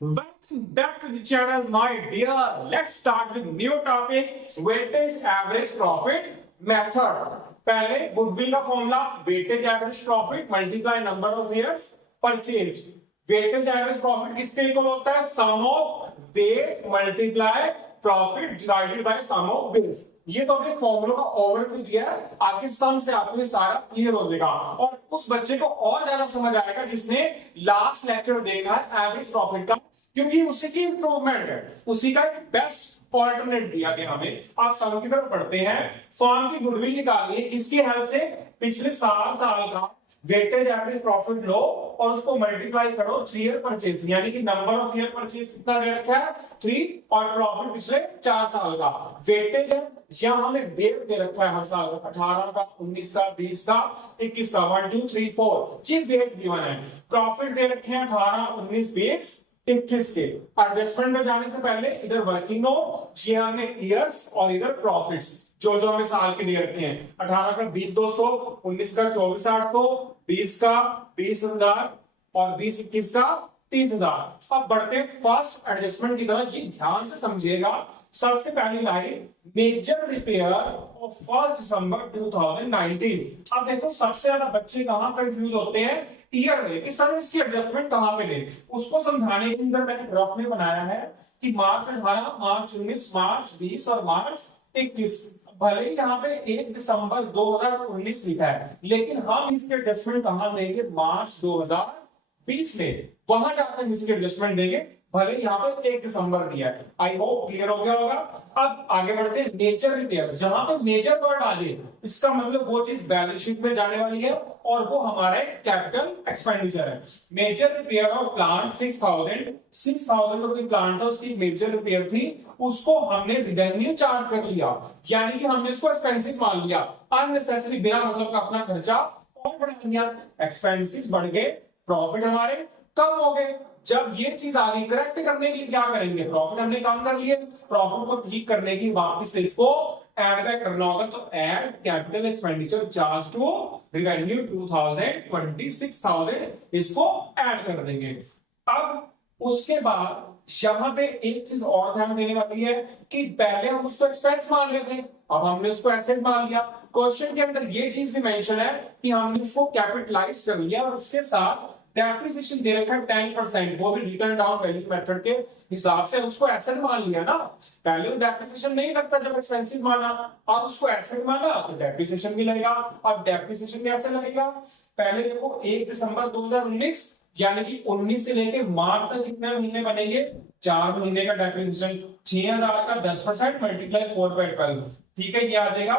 Welcome back to the channel, my dear. Let's start with new topic, weightage average profit method. पहले goodwill का formula, weightage average profit multiply number of years purchased. weightage average profit किसके equal होता है? sum of weight multiply profit divided by sum of weights. ये तो अभी formula का overview दिया है, आपके सम से आपको ये सारा क्लियर हो जाएगा और उस बच्चे को और ज्यादा समझ आएगा जिसने लास्ट लेक्चर देखा है एवरेज प्रॉफिट का, क्योंकि उसी की इंप्रूवमेंट है, उसी का एक बेस्ट ऑल्टरनेट दिया गया हमें। आप सम की तरफ बढ़ते हैं। फर्म की गुडविल निकालनी है किसकी हेल्प से? पिछले 7 साल का वेटेज एवरेज प्रॉफिट लो और उसको मल्टीप्लाई करो 3 ईयर परचेज, यानी कि नंबर ऑफ ईयर परचेज कितना दे रखा है 3 और प्रॉफिट पिछले 4 साल का वेटेज है। यहाँ हमें वेट दे रखा है हर साल का 18 का 19 का 20 का 21 का 1 2 3 4 ये वेट गिवन है। प्रॉफिट दे रखे हैं 18 19 20 21 के। एडजस्टमेंट में जाने से पहले इधर वर्किंग नोट, ये हमें ईयर्स और इधर प्रॉफिट्स जो जो हमें साल के दे रखे हैं। 18 का 20,200, 19 का 24,800, 20 का 20,000 और 20-21 का 30,000। अब बढ़ते हैं फर्स्ट एडजस्टमेंट की तरफ। ये ध्यान से समझिएगा। सबसे पहली लाइन, मेजर रिपेयर ऑफ 1 दिसंबर 2019। अब देखो सबसे ज्यादा बच्चे कहां कंफ्यूज होते हैं ईयर में कि सर इसकी एडजस्टमेंट कहां पे दें। उसको समझाने के लिए मैंने ग्राफ में बनाया है कि मार्च 18, मार्च 19, मार्च 20 और मार्च 21। भले ही यहाँ पे 1 दिसंबर 2019 लिखा है, लेकिन हम इसके एडजस्टमेंट कहां देंगे? मार्च 2020 में, वहां जाकर हम इसके एडजस्टमेंट देंगे। भले यहाँ पे 1 दिसंबर दिया है। आई होप क्लियर हो गया होगा। अब आगे बढ़ते हैं मेजर रिपेयर। जहां पे मेजर वर्ड आ जाए इसका मतलब वो चीज बैलेंस शीट में जाने वाली है और वो हमारे कैपिटल एक्सपेंडिचर है। मेजर रिपेयर ऑफ प्लांट 6,000 का कोई प्लांट था, उसकी मेजर रिपेयर थी, उसको हमने रेवेन्यू चार्ज कर लिया, यानी कि हमने उसको एक्सपेंसिव मान लिया। अननेसेसरी बिना मतलब का अपना खर्चा और बढ़ा लिया। एक्सपेंसिव बढ़ गए, प्रॉफिट हमारे कम हो गए। जब ये चीज आ गई, करेक्ट करने के लिए क्या करेंगे? प्रॉफिट हमने कम कर लिए, प्रॉफिट को ठीक करने की वापस से इसको ऐड बैक करना होगा। तो add capital expenditure charge to revenue 26,000 इसको ऐड कर देंगे। अब उसके बाद यहाँ पे एक चीज और ध्यान देने वाली है कि पहले हम उसको एक्सपेंस मान रहे थे, अब हमने उसको एसेट मान लिया। क्वेश्चन के अंदर ये चीज भी मेंशन है कि हमने उसको कैपिटलाइज कर लिया और उसके साथ डेप्रिसिएशन दे रखा है 10%, वो भी रिटर्न डाउन वैल्यू मेथड के हिसाब से उसको एसेट मान लिया ना। पहले वो डेप्रिसिएशन नहीं लगता जब एक्सपेंसेस माना, अब उसको एसेट माना तो डेप्रिसिएशन भी लगेगा। अब डेप्रिसिएशन कैसे लगेगा? पहले देखो 1 दिसंबर 2019, यानी कि 19 से लेके मार्च तक कितने महीने बनेंगे? 4 महीने का डेप्रिसिएशन। 6,000 का 10% मल्टीप्लाई 4.12, ठीक है, ये आ जाएगा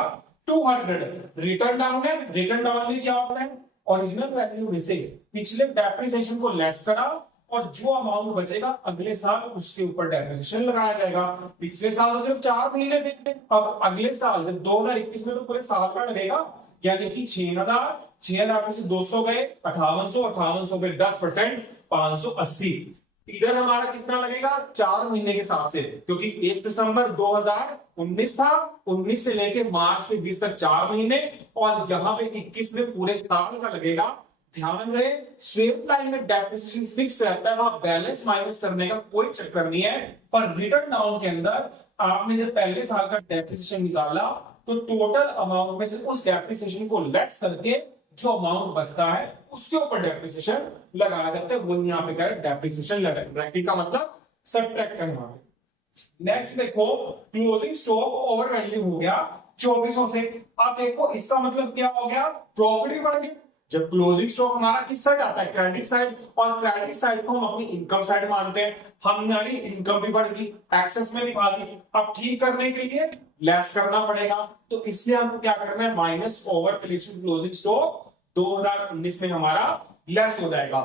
200। रिटर्न डाउन है, रिटर्न डाउन में क्या होता है? ओरिजिनल वैल्यू में से पिछले डेप्रिसिएशन को लेस करा और जो अमाउंट बचेगा अगले साल उसके ऊपर डेप्रिसिएशन लगाया जाएगा। पिछले साल तो सिर्फ 4 महीने थे, अब अगले साल जब 2021 में तो पूरे साल का लगेगा, यानी कि 6,000 में से 200 गए 5800 पे 10% 580। इधर हमारा कितना लगेगा? 4 महीने के हिसाब से, क्योंकि 1 दिसंबर 2019 था, 19 से लेके मार्च के 20 तक 4 महीने और यहाँ पे 21 में पूरे साल का लगेगा। ध्यान रहे स्ट्रेट लाइन में डेप्रिसिएशन फिक्स रहता है, वहां बैलेंस माइनस करने का कोई चक्कर नहीं है। पर रिटर्न डाउन के अंदर आपने जब पहले साल का डेप्रिसिएशन निकाला तो टोटल अमाउंट में से उस डेप्रिसिएशन को लेस करके जो अमाउंट बचता है उसके ऊपर डेप्रिसिएशन लगाया जाता है। वो यहाँ पे करें डेप्रिसिएशन लगा, ब्रैकेट का मतलब सब्ट्रैक्ट करना है। नेक्स्ट देखो क्लोजिंग स्टॉक ओवर वैल्यू हो गया 2400 से। अब देखो इसका मतलब क्या हो गया? प्रॉफिट भी बढ़ गया। जब क्लोजिंग स्टॉक हमारा किस साइड आता है? क्रेडिट साइड, और क्रेडिट साइड को हम अपनी इनकम साइड मानते हैं। हमारी इनकम भी बढ़ गई, एक्सेस में दिखा दी। अब ठीक करने के लिए लेस करना पड़ेगा, तो इसलिए हमको क्या करना है? Minus over valuation closing stock 2019 में हमारा लेस हो जाएगा।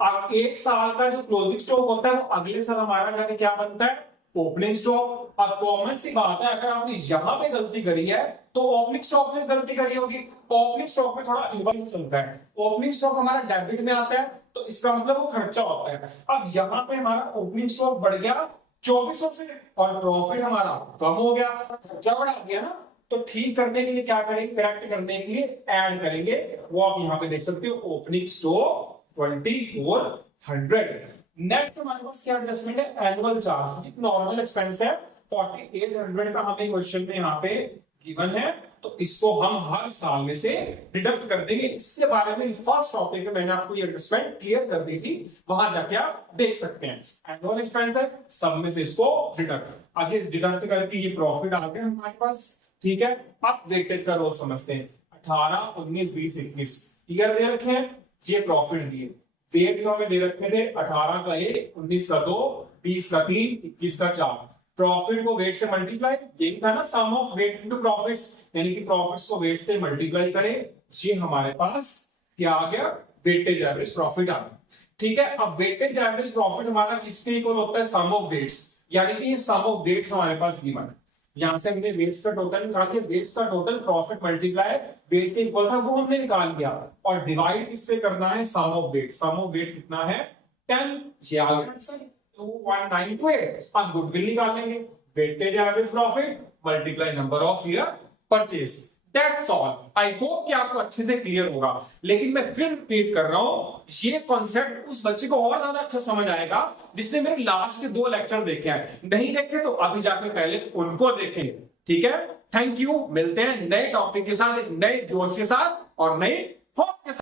अब 1 साल का जो क्लोजिंग स्टॉक होता है वो अगले साल हमारा जाके क्या बनता है? Opening stock. अब कॉमन सी बात है, अगर आपने यहां पे गलती करी है तो ओपनिंग स्टॉक में गलती करी होगी। ओपनिंग स्टॉक में थोड़ा इन्वर्स चलता है। ओपनिंग स्टॉक हमारा डेबिट में आता है तो इसका मतलब वो खर्चा होता है। अब यहाँ पे हमारा ओपनिंग स्टॉक बढ़ गया 2400 से और प्रॉफिट हमारा कम हो गया, खर्चा बढ़ा दिया ना। तो ठीक करने के लिए क्या करेंगे? करेक्ट करने के लिए ऐड करेंगे, वो आप यहाँ पे देख सकते हो, ओपनिंग स्टॉक 2400। नेक्स्ट हमारे पास क्या एडजस्टमेंट है, एनुअल चार्ज। नॉर्मल एक्सपेंस है 4800 का, हमें क्वेश्चन में यहाँ पे गिवन है, तो इसको हम हर साल में से डिडक्ट कर देंगे। इसके बारे में फर्स्ट टॉपिक में मैंने आपको ये एडजस्टमेंट क्लियर कर दी थी, वहां जाके आप देख सकते हैं। एनुअल एक्सपेंस है, सब में से इसको डिडक्ट, आगे डिडक्ट करके ये प्रॉफिट आ गया हमारे पास, ठीक है। अब वेटेज का रोल समझते हैं। 18, 19, 20, 21 ईयर दे रखे हैं, ये प्रॉफिट दिए, वेट जो हमें दे रखे थे 18 का 1, 19 का 2, 20 का 3, 21 का 4। प्रॉफिट को वेट से मल्टीप्लाई, यही था ना सम ऑफ वेट इनटू प्रॉफिट्स, यानी कि प्रॉफिट्स को वेट से मल्टीप्लाई करें, ये हमारे पास क्या आ गया, वेटेज एवरेज प्रॉफिट आ गया, ठीक है। अब वेटेज एवरेज प्रॉफिट हमारा किसके इक्वल होता है, सम ऑफ वेट्स, यानी कि ये सम ऑफ वेट्स हमारे पास गिवन है। यहां से हमने वेट्स का टोटल निकाल दिया, वेट्स का टोटल प्रॉफिट मल्टीप्लाई वेट के इक्वल था, वो हमने निकाल दिया, और डिवाइड किससे करना है, sum of weight. Sum of weight कितना है 10, ये आ गया आंसर 2198। अब गुडविल निकाल लेंगे, weightage average profit multiply number of year purchase, that's all. I hope कि आपको अच्छे से क्लियर होगा, लेकिन मैं फिर रिपीट कर रहा हूं, ये कॉन्सेप्ट उस बच्चे को और ज्यादा अच्छा समझ आएगा जिसने मेरे लास्ट के 2 लेक्चर देखे हैं। नहीं देखे तो अभी जाके पहले उनको देखें, ठीक है। थैंक यू, मिलते हैं नए टॉपिक के साथ, एक नए जोश के साथ और नई होप के साथ।